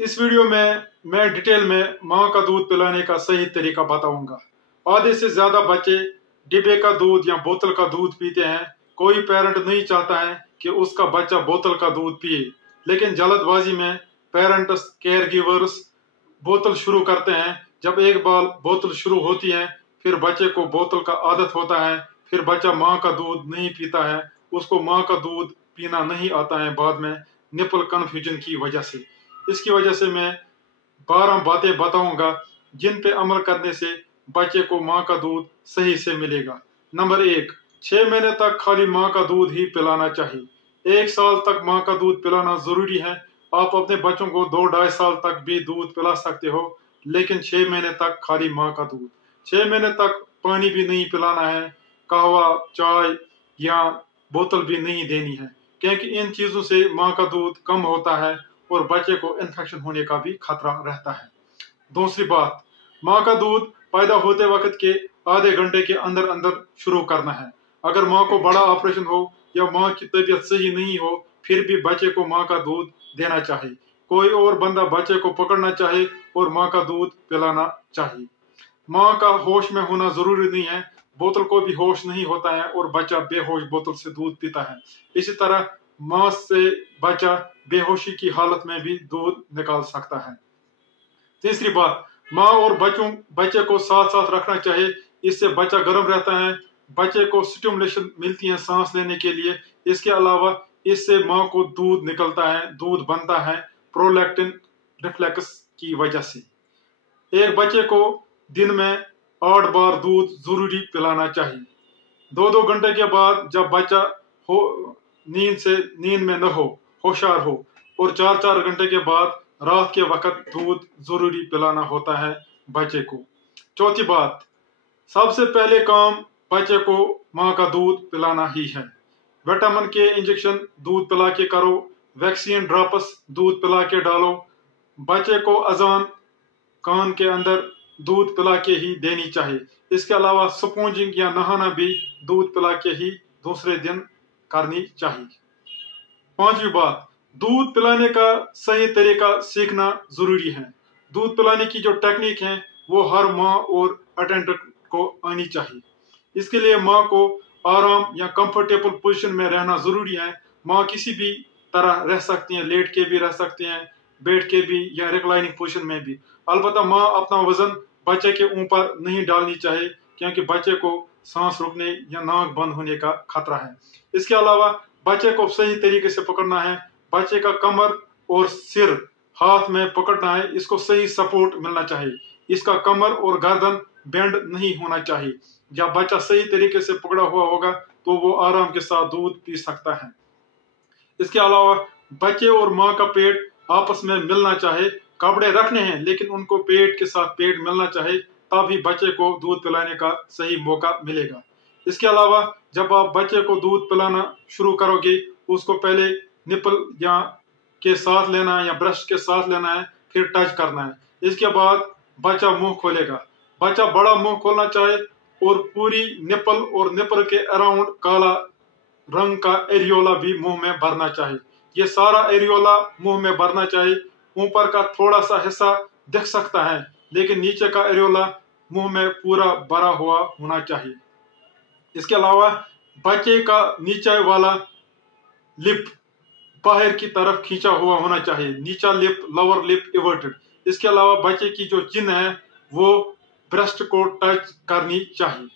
इस वीडियो में मैं डिटेल में माँ का दूध पिलाने का सही तरीका बताऊंगा। आधे से ज्यादा बच्चे डिब्बे का दूध या बोतल का दूध पीते हैं। कोई पेरेंट नहीं चाहता है कि उसका बच्चा बोतल का दूध पिए, लेकिन जल्दबाजी में पेरेंट्स केयर गिवर्स बोतल शुरू करते हैं। जब एक बार बोतल शुरू होती है, फिर बच्चे को बोतल का आदत होता है, फिर बच्चा माँ का दूध नहीं पीता है, उसको माँ का दूध पीना नहीं आता है बाद में निपल कन्फ्यूजन की वजह से। इसकी वजह से मैं 12 बातें बताऊंगा जिन पे अमल करने से बच्चे को माँ का दूध सही से मिलेगा। नंबर 1, 6 महीने तक खाली माँ का दूध ही पिलाना चाहिए। 1 साल तक माँ का दूध पिलाना जरूरी है। आप अपने बच्चों को 2-2.5 साल तक भी दूध पिला सकते हो, लेकिन 6 महीने तक खाली माँ का दूध। 6 महीने तक पानी भी नहीं पिलाना है, कहवा, चाय या बोतल भी नहीं देनी है, क्योंकि इन चीजों से माँ का दूध कम होता है और बच्चे को इन्फेक्शन होने का भी खतरा रहता है। दूसरी बात, माँ का दूध पैदा होते वक्त के आधे घंटे के अंदर अंदर शुरू करना है। अगर माँ को बड़ा ऑपरेशन हो या माँ की तबीयत सही नहीं हो, फिर भी बच्चे को माँ का दूध देना चाहिए। कोई और बंदा बच्चे को पकड़ना चाहिए और माँ का दूध पिलाना चाहिए। माँ का होश में होना जरूरी नहीं है, बोतल को भी होश नहीं होता है और बच्चा बेहोश बोतल से दूध पीता है। इसी तरह माँ से बच्चा बेहोशी की हालत में भी दूध निकाल सकता है। तीसरी बात, माँ और बच्चे को साथ साथ रखना चाहिए। इससे बच्चा गर्म रहता है, बच्चे को स्टिमुलेशन मिलती है सांस लेने के लिए। इसके अलावा इससे माँ को दूध निकलता है, दूध बनता है प्रोलैक्टिन रिफ्लेक्स की वजह से। एक बच्चे को दिन में 8 बार दूध जरूरी पिलाना चाहिए। 2-2 घंटे के बाद जब बच्चा नींद में न हो, होशियार हो, और 4-4 घंटे के बाद रात के वक्त दूध जरूरी पिलाना होता है बच्चे को। चौथी बात, सबसे पहले काम बच्चे को माँ का दूध पिलाना ही है। विटामिन के इंजेक्शन दूध पिला के करो, वैक्सीन ड्रॉप्स दूध पिला के डालो। बच्चे को अजान कान के अंदर दूध पिला के ही देनी चाहिए। इसके अलावा स्पॉन्जिंग या नहाना भी दूध पिला के ही दूसरे दिन करनी चाहिए। पांचवी बात, दूध पिलाने का सही तरीका सीखना जरूरी है। दूध पिलाने की जो टेक्निक है वो हर माँ और अटेंडेंट को आनी चाहिए। इसके लिए माँ को आराम या कंफर्टेबल पोजीशन में रहना जरूरी है। माँ किसी भी तरह रह सकती हैं, लेट के भी रह सकती हैं, बैठ के भी या रिक्लाइनिंग पोजीशन में भी। अलबत्ता माँ अपना वजन बच्चे के ऊपर नहीं डालनी चाहिए, क्योंकि बच्चे को सांस रुकने या नाक बंद होने का खतरा है। इसके अलावा बच्चे को सही तरीके से पकड़ना है। बच्चे का कमर और सिर हाथ में पकड़ना है, इसको सही सपोर्ट मिलना चाहिए। इसका कमर और गर्दन बेंड नहीं होना चाहिए। जब बच्चा सही तरीके से पकड़ा हुआ होगा तो वो आराम के साथ दूध पी सकता है। इसके अलावा बच्चे और माँ का पेट आपस में मिलना चाहिए। कपड़े रखने हैं, लेकिन उनको पेट के साथ पेट मिलना चाहिए, तभी बच्चे को दूध पिलाने का सही मौका मिलेगा। इसके अलावा जब आप बच्चे को दूध पिलाना शुरू करोगे, उसको पहले निपल या के साथ लेना है या ब्रश के साथ लेना है, फिर टच करना है। इसके बाद बच्चा मुंह खोलेगा। बच्चा बड़ा मुंह खोलना चाहिए और पूरी निपल और निपल के अराउंड काला रंग का एरियोला भी मुंह में भरना चाहिए। ये सारा एरियोला मुंह में भरना चाहिए। ऊपर का थोड़ा सा हिस्सा दिख सकता है, लेकिन नीचे का एरियोला मुंह में पूरा भरा हुआ होना चाहिए। इसके अलावा बच्चे का नीचे वाला लिप बाहर की तरफ खींचा हुआ होना चाहिए, नीचा लिप, लोअर लिप इवर्टेड। इसके अलावा बच्चे की जो चिन है वो ब्रेस्ट को टच करनी चाहिए।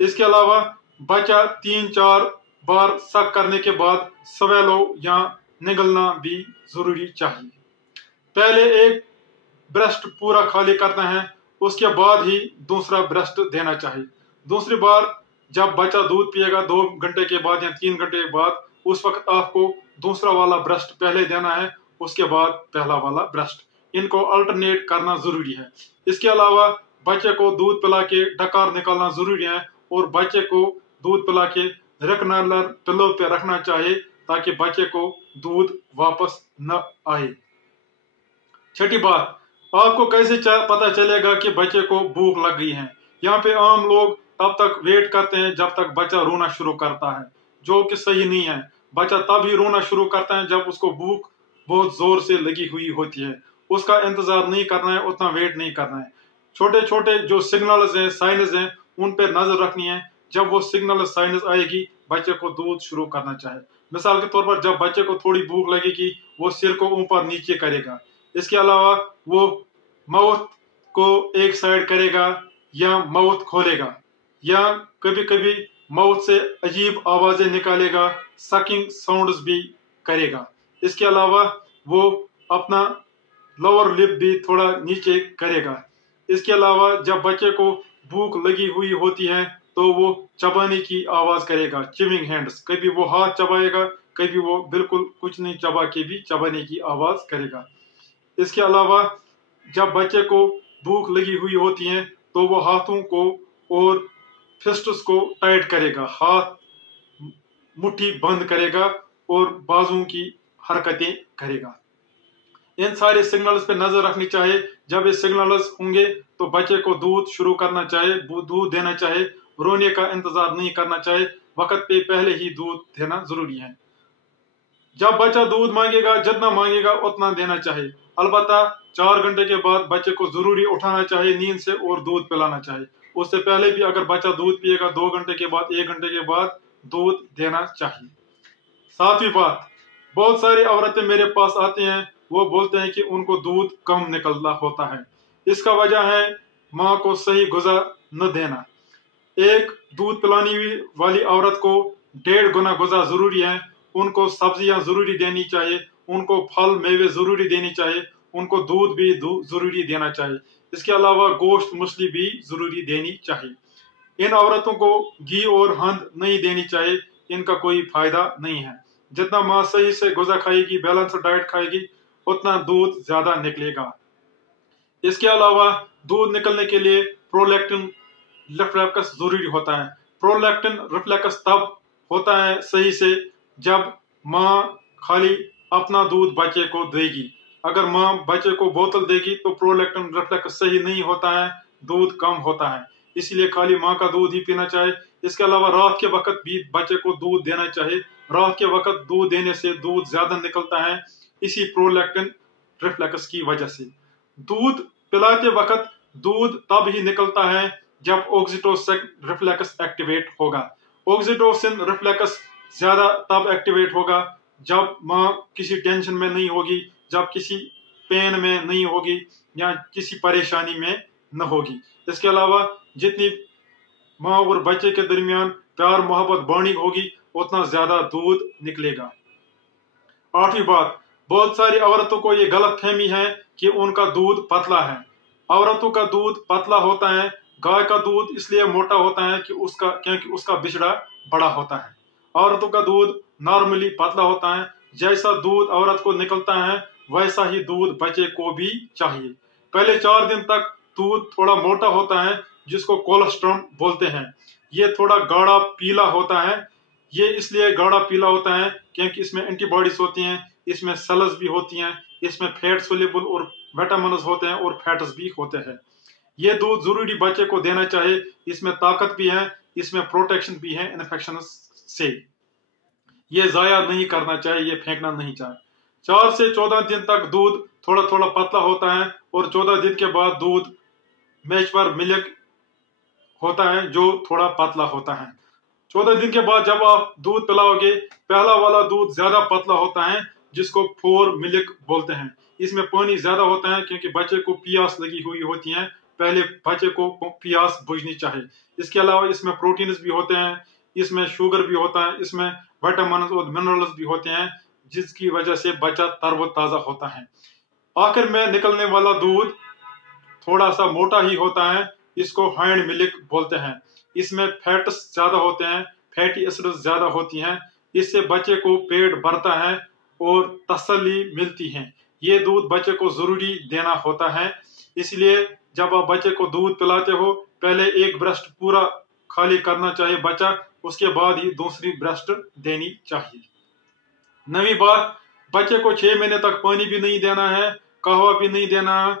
इसके अलावा बच्चा 3-4 बार सक करने के बाद स्वेलो या निगलना भी जरूरी चाहिए। पहले एक ब्रेस्ट पूरा खाली करना है, उसके बाद ही दूसरा ब्रेस्ट देना चाहिए। दूसरी बार जब बच्चा दूध पिएगा 2 घंटे के बाद या 3 घंटे के बाद, उस वक्त आपको दूसरा वाला ब्रेस्ट पहले देना है, उसके बाद पहला वाला ब्रेस्ट। इनको अल्टरनेट करना जरूरी है। इसके अलावा बच्चे को दूध पिला के डकार निकालना जरूरी है और बच्चे को दूध पिला के रेक्टैंगुलर पिलो पे रखना चाहिए, ताकि बच्चे को दूध वापस न आए। छठी बात, आपको कैसे पता चलेगा कि बच्चे को भूख लग गई है? यहाँ पे आम लोग तब तक वेट करते हैं जब तक बच्चा रोना शुरू करता है, जो कि सही नहीं है। बच्चा तब ही रोना शुरू करता है जब उसको भूख बहुत जोर से लगी हुई होती है। اس کا انتظار نہیں کرنا ہے، اتنا ویٹ نہیں کرنا ہے۔ چھوٹے چھوٹے جو سگنلز ہیں، سائنز ہیں، ان پہ نظر رکھنی ہے۔ جب وہ سگنل سائنز آئے گی، بچے کو دودھ شروع کرنا چاہے۔ مثال کے طور پر جب بچے کو تھوڑی بھوک لگے گی، وہ سر کو اوپر نیچے کرے گا۔ اس کے علاوہ وہ ماؤتھ کو ایک سائڈ کرے گا یا ماؤتھ کھولے گا، یا کبھی کبھی ماؤتھ سے عجیب آوازیں نکالے گا، سکنگ ساؤنڈز بھی کرے گا۔ اس کے علاوہ وہ اپنا لوور لپ بھی تھوڑا نیچے کرے گا۔ اس کے علاوہ جب بچے کو بھوک لگی ہوئی ہوتی ہے تو وہ چبانے کی آواز کرے گا، چیونگ ہینڈز۔ کبھی وہ ہاتھ چبائے گا، کبھی وہ بالکل کچھ نہیں چبا کے بھی چبانے کی آواز کرے گا۔ اس کے علاوہ جب بچے کو بھوک لگی ہوئی ہوتی ہے تو وہ ہاتھوں کو اور فسٹس کو ٹائٹ کرے گا، ہاتھ مٹھی بند کرے گا اور بازوں کی حرکتیں کرے گا۔ ان سارے سگنلز پہ نظر رکھنی چاہیے۔ جب یہ سگنلز ہوں گے تو بچے کو دودھ شروع کرنا چاہیے، دودھ دینا چاہیے، رونے کا انتظار نہیں کرنا چاہیے، وقت پہ پہلے ہی دودھ دینا ضروری ہے۔ جب بچہ دودھ مانگے گا، جتنا مانگے گا اتنا دینا چاہیے۔ البتہ 4 گھنٹے کے بعد بچے کو ضروری اٹھانا چاہیے نیند سے اور دودھ پلانا چاہیے۔ اس سے پہلے بھی اگر بچہ دودھ پیے گا 2 گھنٹے کے بعد، 1 گھنٹے کے بعد دودھ دینا چاہیے۔ 7ویں بات، بہت ساری عورتیں میرے پاس آتی ہیں، وہ بولتے ہیں کہ ان کو دودھ کم نکلتا ہوتا ہے۔ اس کا وجہ ہے ماں کو صحیح غذا نہ دینا۔ ایک دودھ پلانی والی عورت کو 1.5 گنا غذا ضروری ہے۔ ان کو سبزیاں ضروری دینی چاہیے، ان کو پھل میوے ضروری دینی چاہیے، ان کو دودھ بھی ضروری دینا چاہیے۔ اس کے علاوہ گوشت مچھلی بھی ضروری دینی چاہیے۔ ان عورتوں کو گھی اور ہند نہیں دینی چاہیے، ان کا کوئی فائدہ نہیں ہے۔ جتنا ماں صحیح سے غذا کھائے گی، بیلنس ڈائٹ کھائے گی، اتنا دودھ زیادہ نکلے گا۔ اس کے علاوہ دودھ نکلنے کے لیے پرولیکٹن ریفلیکس ضروری ہوتا ہے۔ پرولیکٹن ریفلیکس تب ہوتا ہے صحیح سے جب ماں خالی اپنا دودھ بچے کو دے گی۔ اگر ماں بچے کو بوتل دے گی تو پرولیکٹن ریفلیکس صحیح نہیں ہوتا ہے، دودھ کم ہوتا ہے۔ اس لیے خالی ماں کا دودھ ہی پینا چاہیے۔ اس کے علاوہ رات کے وقت بھی بچے کو دودھ دینا چاہیے۔ رات کے وقت دودھ دینے سے دودھ زیادہ نکلتا ہے، اسی پرولیکٹن ریفلیکس کی وجہ سے۔ دودھ پلاتے وقت دودھ تب ہی نکلتا ہے جب آکسیٹوسن ریفلیکس ایکٹیویٹ ہوگا۔ آکسیٹوسن ریفلیکس زیادہ تب ایکٹیویٹ ہوگا جب ماں کسی ٹینشن میں نہیں ہوگی، جب کسی پین میں نہیں ہوگی یا کسی پریشانی میں نہ ہوگی۔ اس کے علاوہ جتنی ماں اور بچے کے درمیان پیار محبت بانڈنگ ہوگی، اتنا زیادہ دودھ نکلے گا۔ 8ویں بات، بہت ساری عورتوں کو یہ غلط فہمی ہے کہ ان کا دودھ پتلا ہے۔ عورتوں کا دودھ پتلا ہوتا ہے۔ گائے کا دودھ اس لیے موٹا ہوتا ہے کیونکہ اس کا بچڑا بڑا ہوتا ہے۔ عورتوں کا دودھ نارملی پتلا ہوتا ہے۔ جیسا دودھ عورت کو نکلتا ہے ویسا ہی دودھ بچے کو بھی چاہیے۔ پہلے 4 دن تک دودھ تھوڑا موٹا ہوتا ہے، جس کو کولیسٹرم بولتے ہیں۔ یہ تھوڑا گاڑھا پیلا ہوتا ہے۔ یہ اس لیے گاڑھا پیلا ہوتا ہے کیونکہ اس میں اینٹی باڈیز ہوتی ہیں، اس میں سیلز بھی ہوتی ہیں، اس میں فیٹ سولیبل اور وٹامنز ہوتے ہیں اور فیٹس بھی ہوتے ہیں۔ یہ دودھ ضروری بچے کو دینا چاہیے۔ اس میں طاقت بھی ہے، اس میں پروٹیکشن بھی ہے انفیکشن سے۔ یہ ضائع نہیں کرنا چاہیے، یہ پھینکنا نہیں چاہیے۔ 4 سے 14 دن تک دودھ تھوڑا تھوڑا پتلا ہوتا ہے اور 14 دن کے بعد دودھ میچور ملک ہوتا ہے جو تھوڑا پتلا ہوتا ہے۔ 14 دن کے بعد جب آپ دودھ پلاؤ گے، پہلا والا دودھ زیادہ پتلا ہوتا ہے جس کو 4 ملک بولتے ہیں۔ اس میں پانی زیادہ ہوتا ہے کیونکہ بچے کو پیاس لگی ہوئی ہوتی ہے، پہلے بچے کو پیاس بجھنی چاہیے۔ اس کے علاوہ اس میں پروٹینز بھی ہوتے ہیں، اس میں شوگر بھی ہوتا ہے، اس میں وٹامنز اور منرلز بھی ہوتے ہیں، جس کی وجہ سے بچہ تر و تازہ ہوتا ہے۔ آخر میں نکلنے والا دودھ تھوڑا سا موٹا ہی ہوتا ہے، اس کو ہینڈ ملک بولتے ہیں۔ اس میں فیٹس زیادہ ہوتے ہیں، فیٹی ایسڈز زیادہ ہوتی ہیں۔ اس سے بچے کو پیٹ بھرتا ہے اور تسلی ملتی ہے۔ یہ دودھ بچے کو ضروری دینا ہوتا ہے۔ اس لیے جب آپ بچے کو دودھ پلاتے ہو، پہلے ایک بریسٹ پورا خالی کرنا چاہیے بچہ، اس کے بعد ہی دوسری بریسٹ دینی چاہیے۔ 9ویں بات، بچے کو 6 مہینے تک پانی بھی نہیں دینا ہے، قہوہ بھی نہیں دینا ہے،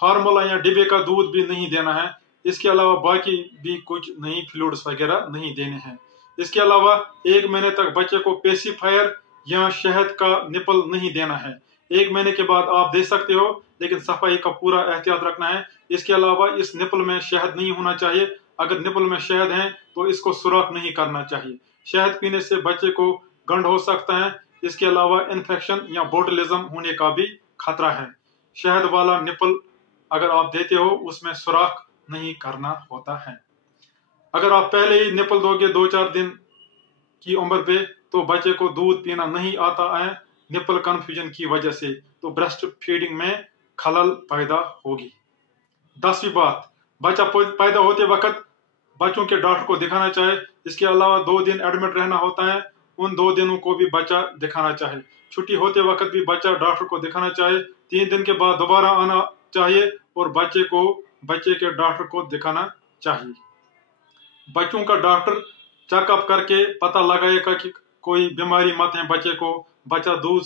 فارمولا یا ڈبے کا دودھ بھی نہیں دینا ہے۔ اس کے علاوہ باقی بھی کچھ نہیں، فلوئڈز وغیرہ نہیں دینے ہیں۔ اس کے علاوہ 1 مہینے تک بچے کو پیسیفائر یا شہد کا نپل نہیں دینا ہے۔ 1 مہینے کے بعد آپ دے سکتے ہو، लेकिन सफाई का पूरा एहतियात रखना है। इसके अलावा इस निपल में शहद नहीं होना चाहिए। अगर निपल में शहद है तो इसको सुराख नहीं करना चाहिए। शहद पीने से बच्चे को गंध हो सकता है। इसके अलावा इन्फेक्शन या बोटुलिज्म होने का भी खतरा है। शहद वाला निपल अगर आप देते हो उसमें सुराख नहीं करना होता है। अगर आप पहले ही निपल दोगे 2-4 दिन की उम्र पे तो बच्चे को दूध पीना नहीं आता है निपल कंफ्यूजन की वजह से, तो ब्रेस्ट फीडिंग में खलल पैदा होगी। 10वीं बात, बच्चा पैदा होते वक्त बच्चों के डॉक्टर को दिखाना चाहिए। इसके अलावा 2 दिन एडमिट रहना होता है, उन 2 दिनों को भी बच्चा दिखाना चाहिए। छुट्टी होते वक्त भी बच्चा डॉक्टर को दिखाना चाहिए। 3 दिन के बाद दोबारा आना चाहिए और बच्चे के डॉक्टर को दिखाना चाहिए। बच्चों का डॉक्टर चेकअप करके पता लगाएगा कि कोई बीमारी मत है बच्चे को, बच्चा दूध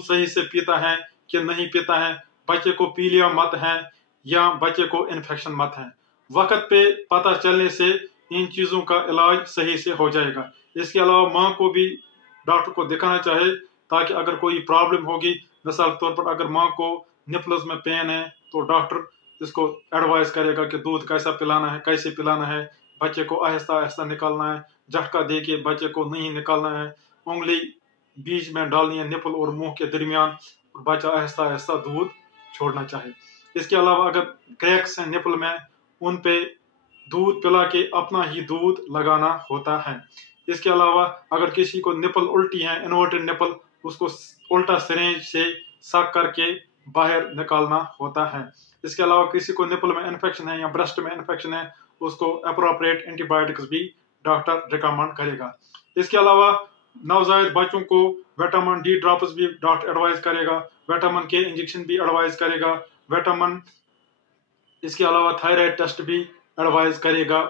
सही से पीता है कि नहीं पीता है, बच्चे को पीलिया मत है या बच्चे को इन्फेक्शन मत है। वक्त पे पता चलने से इन चीजों का इलाज सही से हो जाएगा। इसके अलावा माँ को भी डॉक्टर को दिखाना चाहिए ताकि अगर कोई प्रॉब्लम होगी, मिसाल के तौर पर अगर माँ को निपल्स में पेन है तो डॉक्टर इसको एडवाइस करेगा कि दूध कैसा पिलाना है, कैसे पिलाना है, बच्चे को आहिस्ता आहिस्ता निकालना है, झटका दे के बच्चे को नहीं निकालना है, उंगली बीच में डालनी है निपल और मुंह के दरमियान, और बच्चा आहिस्ता आहिस्ता दूध छोड़ना चाहिए। इसके अलावा अगर क्रैक्स हैं निपल में, उन पे दूध पिला के अपना ही दूध लगाना होता है। इसके अलावा अगर किसी को निपल उल्टी है, इन्वर्टेड निपल, उसको उल्टा सिरेंज से सक करके बाहर निकालना होता है। इसके अलावा किसी को निपल में इन्फेक्शन है या ब्रेस्ट में इन्फेक्शन है, उसको अप्रोप्रिएट एंटीबायोटिक्स भी डॉक्टर रिकमेंड करेगा। इसके अलावा नवजायद बच्चों को विटामिन डी ड्रॉप्स भी डॉक्टर एडवाइस करेगा, विटामिन के इंजेक्शन भी एडवाइस करेगा, इसके अलावा थायराइड टेस्ट भी एडवाइस करेगा।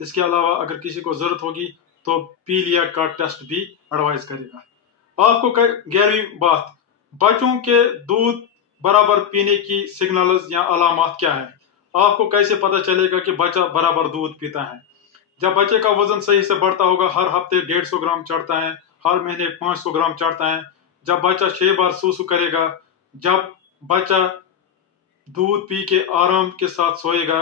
इसके अलावा अगर किसी को जरूरत होगी तो पीलिया का टेस्ट भी एडवाइस करेगा। आपको 11वीं बात, बच्चों के दूध बराबर पीने की सिग्नल्स या अलामत क्या है। आपको कैसे पता चलेगा कि बच्चा बराबर दूध पीता है। जब बच्चे का वजन सही से बढ़ता होगा, हर हफ्ते 150 ग्राम चढ़ता है, हर महीने 500 ग्राम चढ़ता है, जब बच्चा 6 बार सूसू करेगा, जब बच्चा दूध पी के आराम के साथ सोएगा,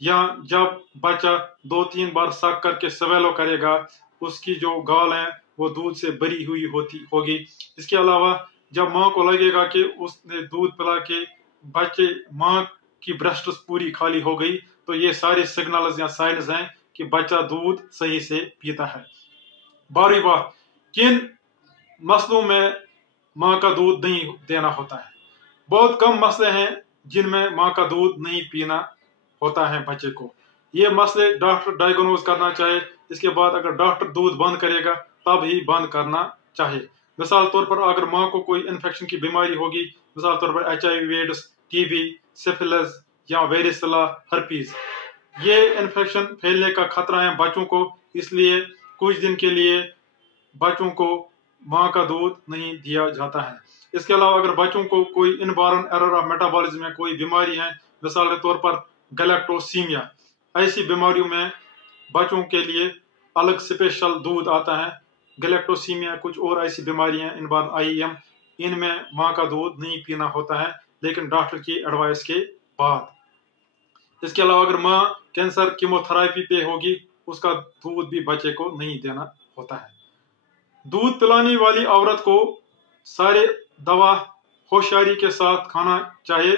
या जब बच्चा 2-3 बार सक करके सवेलो करेगा, उसकी जो गाल है वो दूध से भरी हुई होगी। इसके अलावा जब माँ को लगेगा कि उसने दूध पिला के माँ की ब्रेस्ट पूरी खाली हो गई, तो ये सारे सिग्नल्स या साइंस हैं कि बच्चा दूध सही से पीता है। 12वीं बात, किन मसलों में माँ का दूध नहीं देना होता है। बहुत कम मसले हैं जिनमें माँ का दूध नहीं पीना होता है बच्चे को। ये मसले डॉक्टर डायग्नोज करना चाहिए। इसके बाद अगर डॉक्टर दूध बंद करेगा तब ही बंद करना चाहिए। मिसाल तौर पर अगर माँ को कोई इन्फेक्शन की बीमारी होगी, मिसाल तौर पर HIV एड्स, TB, सिफिलिस या वेरिसेला हर्पीज, ये इन्फेक्शन फैलने का खतरा है बच्चों को, इसलिए कुछ दिन के लिए बच्चों को माँ का दूध नहीं दिया जाता है। इसके अलावा अगर बच्चों को कोई इनबॉर्न एरर ऑफ मेटाबॉलिज्म में कोई बीमारी है, मिसाल के तौर पर गैलेक्टोसीमिया, ऐसी बीमारियों में बच्चों के लिए अलग स्पेशल दूध आता है। गैलेक्टोसीमिया कुछ और ऐसी बीमारियां हैं, इनबॉर्न IEM, इनमें माँ का दूध नहीं पीना होता है, लेकिन डॉक्टर की एडवाइस के बाद। इसके अलावा अगर माँ कैंसर कीमोथेरेपी पे होगी, उसका दूध भी बच्चे को नहीं देना होता है। दूध पिलाने वाली औरत को सारे दवा होशियारी के साथ खाना चाहिए,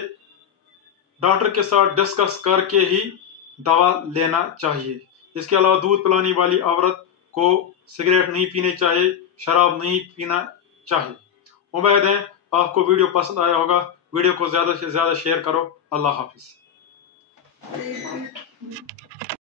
डॉक्टर के साथ डिस्कस करके ही दवा लेना चाहिए। इसके अलावा दूध पिलाने वाली औरत को सिगरेट नहीं पीनी चाहिए, शराब नहीं पीना चाहिए। उम्मीद है आपको वीडियो पसंद आया होगा। वीडियो को ज्यादा से ज्यादा शेयर करो। अल्लाह हाफिज।